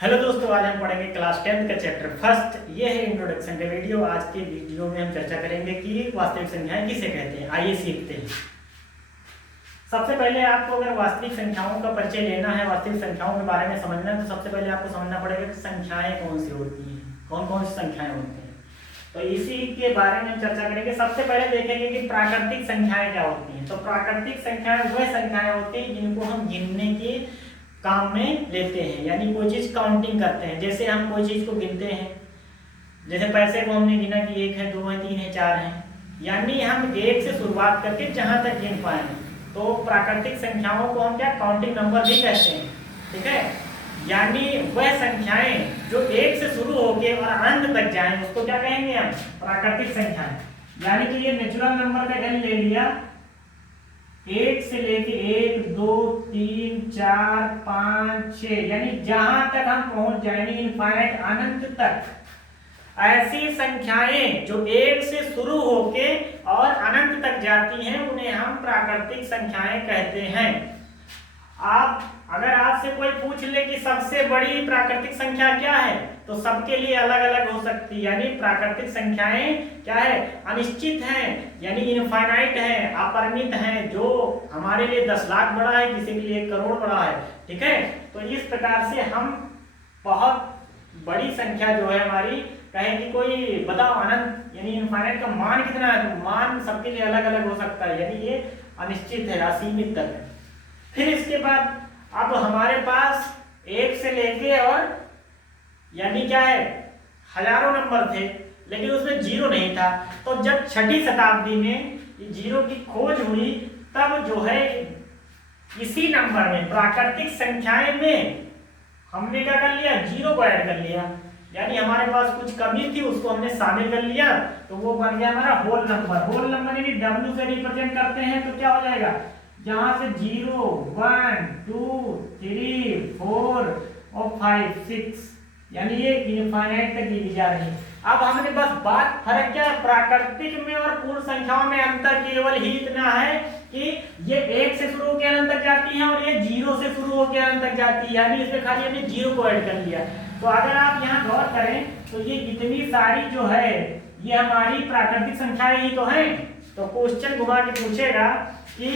Hello दोस्तों, आज हम पढ़ेंगे क्लास 10th का चैप्टर फर्स्ट। ये है इंट्रोडक्शन का वीडियो। आज के वीडियो में हम चर्चा करेंगे कि वास्तविक संख्याएं किसे कहते हैं। आइए सीखते हैं। सबसे पहले आपको अगर वास्तविक संख्याओं का परिचय लेना है, वास्तविक संख्याओं के बारे में समझना है, तो सबसे पहले आपको समझना पड़ेगा कि संख्याएं कौन सी होती हैं, कौन कौन सी संख्याएं होती हैं। तो इसी के बारे में हम चर्चा करेंगे। सबसे पहले देखेंगे कि प्राकृतिक संख्याएं क्या होती हैं। तो प्राकृतिक संख्याएं वह संख्याएं होती हैं जिनको हम गिनने के काम में लेते हैं, यानी कोई चीज काउंटिंग करते हैं। जैसे हम कोई चीज को गिनते हैं, जैसे पैसे को हमने गिना कि 1 है, 2 है, 3 है, 4 है, यानी हम 1 से शुरुआत करके जहां तक गिन पाए। तो प्राकृतिक संख्याओं को हम क्या काउंटिंग नंबर भी कहते हैं, ठीक है। यानी वह संख्याएं जो 1 से शुरू होके और अंत तक जाएं, उसको क्या कहेंगे हम? प्राकृतिक संख्याएं। यानी कि ये नेचुरल नंबर का n ले लिया, 1 से लेके 1, 2, 3, 4, 5, 6, यानी जहां तक हम पहुंच जाएंगे इनफाइनाइट अनंत तक। ऐसी संख्याएं जो 1 से शुरू होके और अनंत तक जाती हैं, उन्हें हम प्राकृतिक संख्याएं कहते हैं। आप अगर आपसे कोई पूछ ले कि सबसे बड़ी प्राकृतिक संख्या क्या है, तो सबके लिए अलग अलग हो सकती है। यानी प्राकृतिक संख्याएं क्या है? अनिश्चित हैं, यानी इनफाइनाइट है, अपरिमित है। जो हमारे लिए 10 लाख बड़ा है, किसी के लिए 1 करोड़ बड़ा है, ठीक है। तो इस प्रकार से हम बहुत बड़ी संख्या जो है हमारी, कहें कि कोई बताओ अनंत यानी इनफाइनाइट का मान कितना है, तो मान सबके लिए अलग अलग हो सकता है, यानी ये अनिश्चित है, असीमित तक है। फिर इसके बाद अब हमारे पास 1 से लेके और यानी क्या है, हजारों नंबर थे, लेकिन उसमें जीरो नहीं था। तो जब 6वीं शताब्दी में जीरो की खोज हुई, तब जो है इसी नंबर में प्राकृतिक संख्याएं में हमने क्या कर लिया? जीरो को ऐड कर लिया। यानी हमारे पास कुछ कमी थी, उसको हमने शामिल कर लिया, तो वो बन गया हमारा होल नंबर। होल नंबर यानी W से रिप्रेजेंट करते हैं, तो क्या हो जाएगा? जहां से 0, 1, 2, 3, 4 और 5, 6, यानी ये इनफाइनाइट तक ली जा रही है। अब हमने बस बात फर्क क्या है, प्राकृतिक में और पूर्ण संख्याओं में अंतर केवल ही इतना है कि ये 1 से शुरू होकर अनंत तक जाती है और ये 0 से शुरू होकर अनंत तक जाती है, यानी इसमें खाली हमने 0 को ऐड कर लिया। तो अगर आप यहाँ गौर करें तो ये इतनी सारी जो है ये हमारी प्राकृतिक संख्याएं ही तो हैं। तो क्वेश्चन घुमा के पूछेगा कि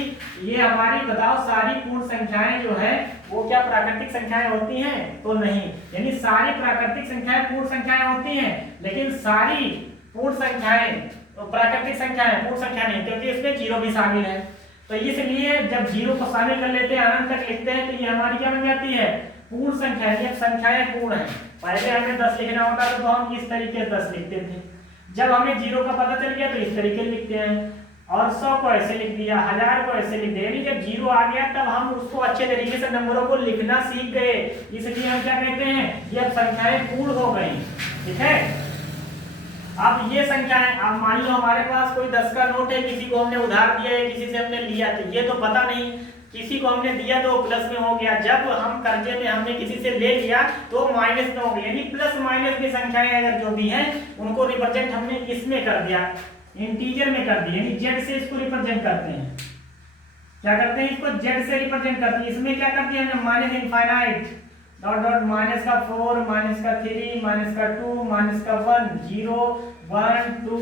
ये हमारी बताओ सारी पूर्ण संख्याएं जो है वो क्या प्राकृतिक संख्याएं होती हैं? तो नहीं। यानी सारी प्राकृतिक संख्याएं पूर्ण संख्याएं होती हैं, लेकिन सारी पूर्ण संख्याएं तो प्राकृतिक संख्याएं पूर्ण संख्या नहीं, क्योंकि इसमें जीरो भी शामिल है। तो इसलिए जब जीरो को शामिल कर लेते हैं, अनंत तक लिखते हैं, तो ये हमारी क्या बन जाती है? पूर्ण संख्या। ये संख्याएं पूर्ण है। पहले हमें 10 लिखना होता था, तो हम इस तरीके से 10 लिखते थे। जब हमें जीरो का पता चल गया तो इस तरीके लिखते हैं, और 100 को ऐसे लिख दिया, 1000 को ऐसे लिख दिया। जब जीरो आ गया तब हम उसको अच्छे तरीके से नंबरों को लिखना सीख गए, इसलिए हम क्या कहते हैं? ये अब संख्याएं पूर्ण हो गई, ठीक है। अब ये संख्याएं, अब मान लो हमारे पास कोई 10 का नोट है, किसी को हमने उधार दिया है, किसी से हमने लिया, तो ये तो पता नहीं, किसी को हमने दिया तो प्लस में हो गया। जब हम कर्जे में हमने किसी से ले लिया तो माइनस में हो गया, यानी प्लस माइनस की संख्याएं अगर जो भी हैं उनको रिप्रेजेंट हमने इसमें कर दिया, इंटीजर में कर दिया, यानी जेड से इसको रिप्रेजेंट करते हैं। क्या करते हैं? इसको जेड से रिप्रेजेंट करते हैं। इसमें क्या करते हैं हमने? Minus infinite dot dot minus का 4, माइनस का 3, माइनस का 2, माइनस का 1, 0, 1, 2,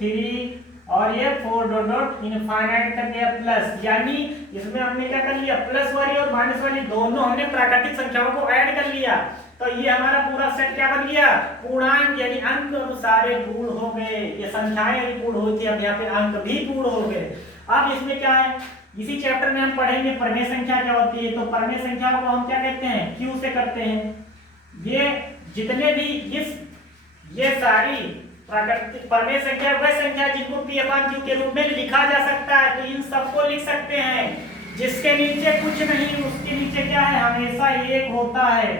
3 और ये 4 डॉट डॉट इनफाइनाइट तक गया प्लस। यानी इसमें हमने क्या कर लिया? प्लस वाली और माइनस वाली दोनों हमने प्राकृतिक संख्याओं को ऐड कर लिया। तो ये हमारा पूरा सेट क्या बन गया? पूर्णांक, यानी अंक अनुसारे पूर्ण हो गए। ये संख्याएं भी पूर्ण हुई थी, अब यहाँ पे अंक भी पूर्ण हो गए। अब इसमें क्या है? इसी चैप्टर में हम पढ़ेंगे परमेय संख्या क्या होती है। तो परमेय संख्या को हम क्या कहते हैं? क्यू से करते हैं। ये जितने भी ये सारी प्राकृतिक परमेय संख्या वह संख्या जिनको P/Q के रूप में लिखा जा सकता है। तो इन सबको लिख सकते हैं। जिसके नीचे कुछ नहीं, उसके नीचे क्या है? हमेशा 1 होता है।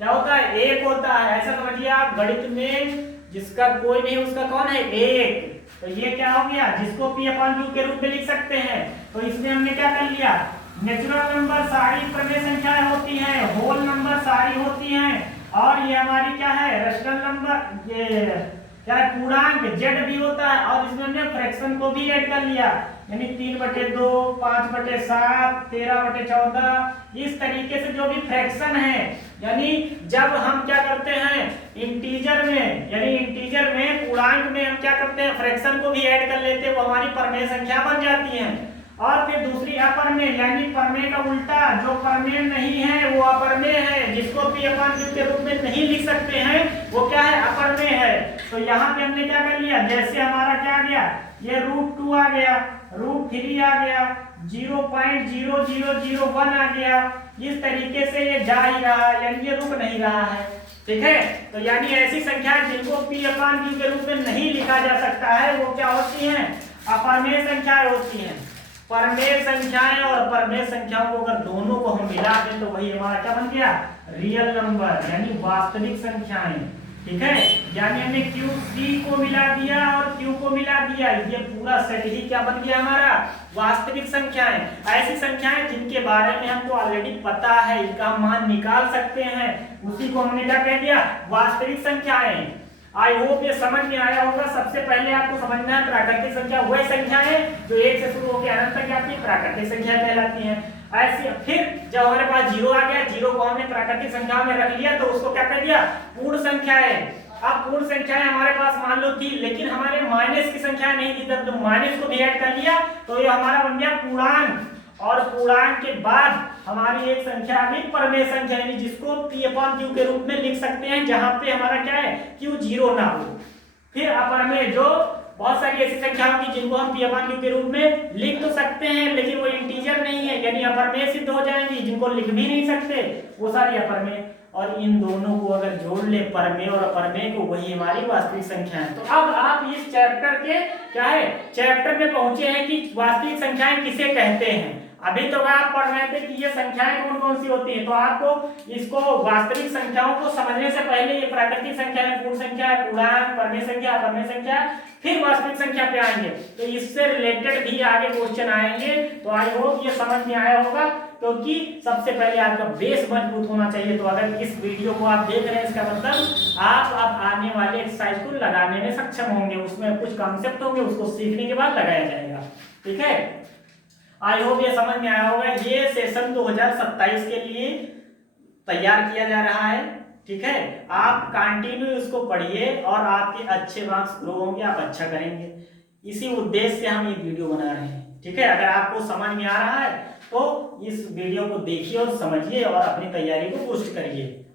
क्या होता है? 1 होता है। ऐसा समझिए आप, गणित में जिसका कोई नहीं उसका कौन है? 1। तो ये क्या हो गया? जिसको P/Q के रूप में लिख सकते हैं। तो इसमें हमने क्या कर लिया? नेचुरल नंबर सारी परमेय संख्याएं होती हैं, होल नंबर सारी होती हैं, और ये हमारी क्या है? रेशनल नंबर, ये क्या है? पूर्णांक जेड भी होता है, और इसमें हमने फ्रैक्शन को भी ऐड कर लिया। यानी 3/2, 5/7, 13/14, इस तरीके से जो भी फ्रैक्शन है, यानी जब हम क्या करते हैं इंटीजर में, यानी इंटीजर में पूर्णांक में हम क्या करते हैं फ्रैक्शन को भी ऐड कर लेते हैं, वो हमारी परमेय संख्या बन जाती है। और फिर दूसरी अपरमेय, यानी परमेय का उल्टा, जो परमेय नहीं है वो अपरमेय है, जिसको P/Q के रूप में नहीं लिख सकते हैं वो क्या है अपरमेय है। तो यहाँ पे हमने क्या कर लिया, जैसे हमारा क्या आ गया, ये √2 आ गया, √3 आ गया, 0.0001 आ गया, इस तरीके से ये जा ही रहा है, यानी ये रुक नहीं रहा है। ठीक है, तो यानी ऐसी संख्या जिनको P/Q के रूप में नहीं लिखा जा सकता है वो क्या होती हैं, अपरमेय संख्याएं होती हैं। परमेय संख्याएं और परमेय संख्याओं को अगर दोनों को हम मिला दें तो वही हमारा क्या बन गया, रियल नंबर, यानी वास्तविक संख्याएं। ठीक है, यानी हमने QC को मिला दिया और Q को मिला दिया, ये पूरा सेट ही क्या बन गया हमारा, वास्तविक संख्याएं। ऐसी संख्याएं जिनके बारे में हमको ऑलरेडी पता है, इनका मान निकाल सकते हैं, उसी को हमने क्या कह दिया, वास्तविक संख्याएं। आई होप ये समझ में आया होगा। सबसे पहले आपको समझना है प्राकृतिक संख्या वह संख्या है जो 1 से शुरू होकर अनंत तक जाती है, प्राकृतिक संख्या कहलाती है। ऐसे फिर जब हमारे पास 0 आ गया, 0 को हमने प्राकृतिक संख्या में रख लिया तो उसको क्या कर दिया, पूर्ण संख्या है। अब पूर्ण संख्याएं हमारे पास मान लो थी, लेकिन हमारे माइनस की संख्या नहीं थी, तब तो माइनस को भी ऐड कर लिया तो ये हमारा बन गया पूर्णांक। और पूर्णांक के बाद हमारी एक संख्या आ गई परमेय संख्या, यानी जिसको P/Q के रूप में लिख सकते हैं, जहां पे हमारा क्या है Q 0 ना हो। फिर अपरमेय, जो बहुत सारी ऐसी संख्या होगी जिनको हम P/Q के रूप में लिख तो सकते हैं लेकिन वो इंटीजर नहीं है, यानी अपरमेय सिद्ध हो जाएंगी, जिनको लिख भी नहीं सकते वो सारी अपरमेय। और इन दोनों को अगर जोड़ ले, परमेय और अपरमेय को, वही हमारी वास्तविक संख्या है। तो अब आप इस चैप्टर के क्या है, चैप्टर में पहुंचे हैं कि वास्तविक संख्याएं किसे कहते हैं। अभी तो आप पढ़ रहे थे कि ये संख्याएं कौन कौन सी होती हैं, तो आपको इसको वास्तविक संख्याओं को समझने से पहले ये प्राकृतिक संख्या है, पूर्ण संख्या है, पूर्णांक, परमेय संख्या, अपरमेय संख्या, फिर वास्तविक संख्या पे आएंगे। तो इससे रिलेटेड भी आगे क्वेश्चन आएंगे। तो आई होप ये समझ में आया होगा, क्योंकि सबसे पहले आपका बेस मजबूत होना चाहिए। तो अगर इस वीडियो को आप देख रहे हैं, इसका मतलब आप अब आने वाले एक्सरसाइज को लगाने में सक्षम होंगे, उसमें कुछ कॉन्सेप्ट होंगे, उसको सीखने के बाद लगाया जाएगा। ठीक है, आई होप ये समझ में आया होगा। ये सेशन 2027 के लिए तैयार किया जा रहा है। ठीक है, आप कंटिन्यू इसको पढ़िए और आपके अच्छे मार्क्स ग्रो होंगे, आप अच्छा करेंगे। इसी उद्देश्य से हम ये वीडियो बना रहे हैं। ठीक है, अगर आपको समझ में आ रहा है तो इस वीडियो को देखिए और समझिए और अपनी तैयारी को बूस्ट करिए।